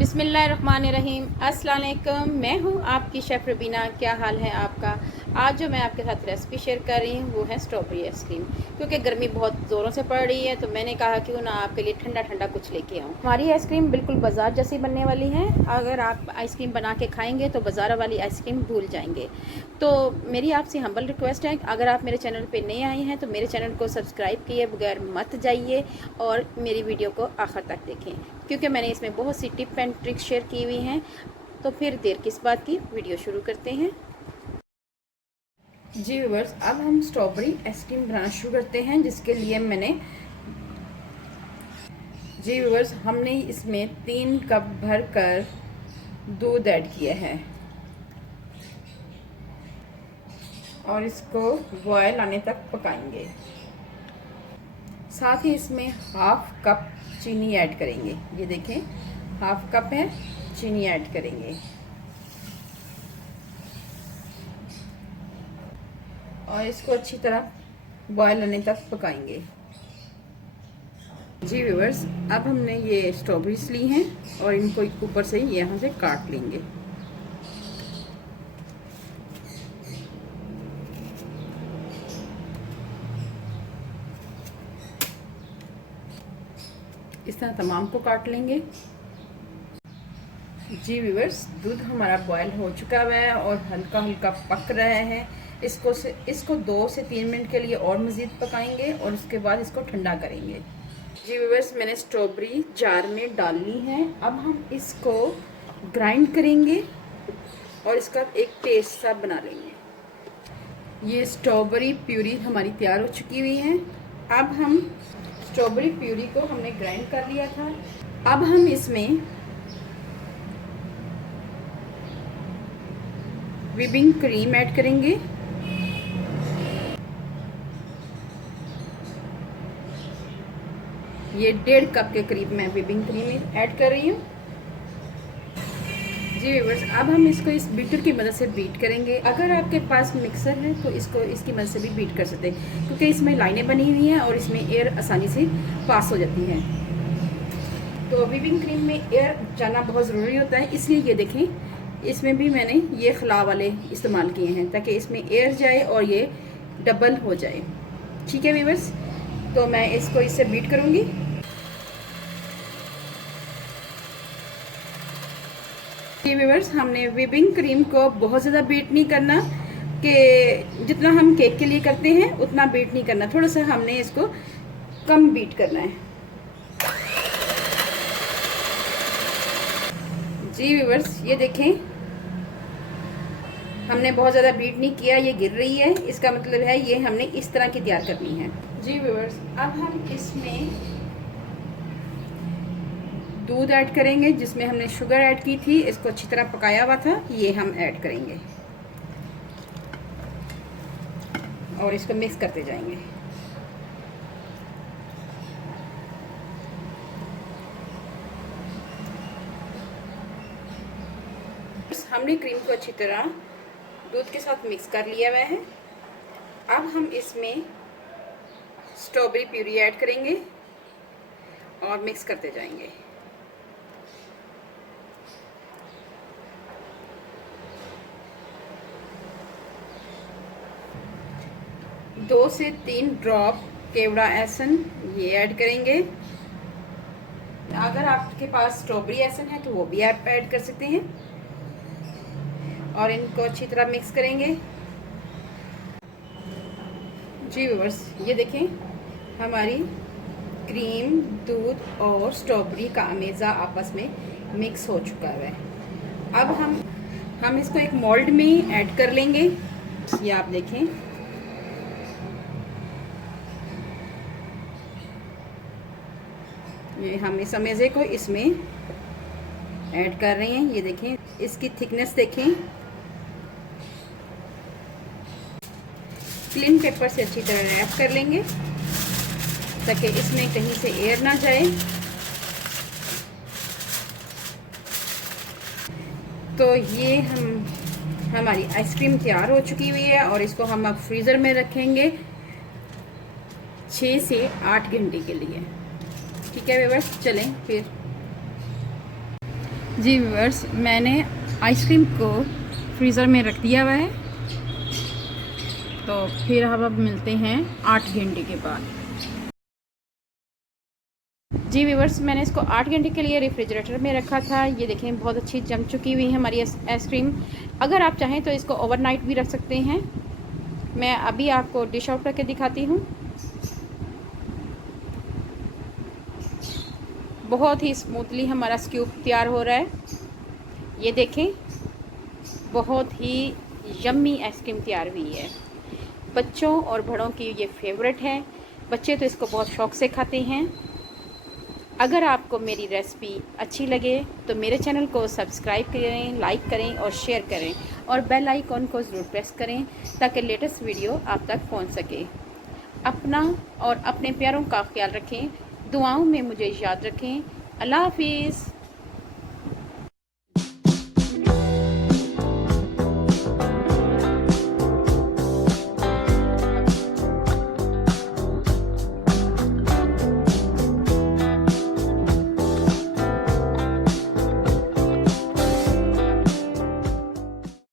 बिस्मिल्लाहिर्रहमानिर्रहीम। अस्सलाम वालेकुम। मैं हूँ आपकी शेफ़ रबीना। क्या हाल है आपका? आज जो मैं आपके साथ रेसिपी शेयर कर रही हूँ वो है स्ट्रॉबेरी आइसक्रीम। क्योंकि गर्मी बहुत ज़ोरों से पड़ रही है तो मैंने कहा क्यों ना आपके लिए ठंडा ठंडा कुछ लेके आऊँ। हमारी आइसक्रीम बिल्कुल बाज़ार जैसी बनने वाली है। अगर आप आइसक्रीम बना के खाएँगे तो बाज़ार वाली आइसक्रीम भूल जाएंगे। तो मेरी आपसे हम्बल रिक्वेस्ट है, अगर आप मेरे चैनल पर नए आए हैं तो मेरे चैनल को सब्सक्राइब किए बगैर मत जाइए और मेरी वीडियो को आखिर तक देखें, क्योंकि मैंने इसमें बहुत सी टिप एंड ट्रिक्स शेयर की हुई हैं। तो फिर देर किस बात की, वीडियो शुरू करते हैं। जी व्यूअर्स, अब हम स्ट्रॉबेरी आइसक्रीम बनाना शुरू करते हैं, जिसके लिए हमने इसमें 3 कप भर कर दूध ऐड किया है और इसको बॉयल आने तक पकाएंगे। साथ ही इसमें हाफ कप चीनी ऐड करेंगे। ये देखें, हाफ कप है, चीनी ऐड करेंगे और इसको अच्छी तरह बॉयल आने तक पकाएंगे। जी व्यूअर्स, अब हमने ये स्ट्रॉबेरीज ली हैं और इनको ऊपर से यहाँ से काट लेंगे। इस तरह तमाम को काट लेंगे। जी व्यूअर्स, दूध हमारा बॉयल हो चुका हुआ है और हल्का हल्का पक रहा है। इसको 2 से 3 मिनट के लिए और मज़ीद पकाएंगे और उसके बाद इसको ठंडा करेंगे। जी व्यूअर्स, मैंने स्ट्रॉबेरी जार में डाल ली है। अब हम इसको ग्राइंड करेंगे और इसका एक पेस्ट सा बना लेंगे। ये स्ट्रॉबेरी प्यूरी हमारी तैयार हो चुकी हुई है। अब हम स्ट्रॉबेरी प्यूरी को हमने ग्राइंड कर लिया था। अब हम इसमें व्हिपिंग क्रीम ऐड करेंगे। ये 1.5 कप के करीब मैं व्हिपिंग क्रीम ऐड कर रही हूँ। जी व्यूअर्स, अब हम इसको इस बीटर की मदद से बीट करेंगे। अगर आपके पास मिक्सर है तो इसकी मदद से भी बीट कर सकते हैं, क्योंकि इसमें लाइनें बनी हुई हैं और इसमें एयर आसानी से पास हो जाती है। तो व्हिपिंग क्रीम में एयर जाना बहुत ज़रूरी होता है, इसलिए ये देखें, इसमें भी मैंने ये खला वाले इस्तेमाल किए हैं ताकि इसमें एयर जाए और ये डबल हो जाए। ठीक है व्यूअर्स, तो मैं इसको इससे बीट करूँगी। व्यूअर्स, हमने व्हिपिंग क्रीम को बहुत ज़्यादा बीट नहीं करना, कि जितना हम केक के लिए करते हैं उतना बीट नहीं करना, थोड़ा सा हमने इसको कम बीट करना है। जी व्यूअर्स, ये देखें, हमने बहुत ज़्यादा बीट नहीं किया, ये गिर रही है, इसका मतलब है ये हमने इस तरह की तैयार करनी है। जी व्यूअर्स, अब हम इसमें दूध ऐड करेंगे, जिसमें हमने शुगर ऐड की थी, इसको अच्छी तरह पकाया हुआ था, ये हम ऐड करेंगे और इसको मिक्स करते जाएंगे। हमने क्रीम को अच्छी तरह दूध के साथ मिक्स कर लिया हुआ है। अब हम इसमें स्ट्रॉबेरी प्यूरी ऐड करेंगे और मिक्स करते जाएंगे। 2 से 3 ड्रॉप केवड़ा एसन ये ऐड करेंगे। अगर आपके पास स्ट्रॉबेरी एसन है तो वो भी आप ऐड कर सकते हैं और इनको अच्छी तरह मिक्स करेंगे। जी व्यूअर्स, ये देखें, हमारी क्रीम, दूध और स्ट्रॉबेरी का अमेज़ा आपस में मिक्स हो चुका है। अब हम इसको एक मोल्ड में ऐड कर लेंगे। ये आप देखें, ये हम इस अमेज़े को इसमें ऐड कर रहे हैं। ये देखें, इसकी थिकनेस देखें। क्लीन पेपर से अच्छी तरह रैप कर लेंगे ताकि इसमें कहीं से एयर ना जाए। तो ये हमारी आइसक्रीम तैयार हो चुकी हुई है और इसको हम अब फ्रीज़र में रखेंगे 6 से 8 घंटे के लिए। ठीक है व्यूअर्स, चलें फिर। जी व्यूअर्स, मैंने आइसक्रीम को फ्रीज़र में रख दिया हुआ है, तो फिर हम अब मिलते हैं 8 घंटे के बाद। जी व्यूअर्स, मैंने इसको 8 घंटे के लिए रेफ्रिजरेटर में रखा था। ये देखें बहुत अच्छी जम चुकी हुई है हमारी आइसक्रीम। अगर आप चाहें तो इसको ओवरनाइट भी रख सकते हैं। मैं अभी आपको डिश आउट करके दिखाती हूँ। बहुत ही स्मूथली हमारा स्क्यूब तैयार हो रहा है। ये देखें, बहुत ही यम्मी आइसक्रीम तैयार हुई है। बच्चों और बड़ों की ये फेवरेट है। बच्चे तो इसको बहुत शौक़ से खाते हैं। अगर आपको मेरी रेसिपी अच्छी लगे तो मेरे चैनल को सब्सक्राइब करें, लाइक करें और शेयर करें, और बेल आइकॉन को ज़रूर प्रेस करें ताकि लेटेस्ट वीडियो आप तक पहुंच सके। अपना और अपने प्यारों का ख्याल रखें। दुआओं में मुझे याद रखें। अल्लाह हाफिज़।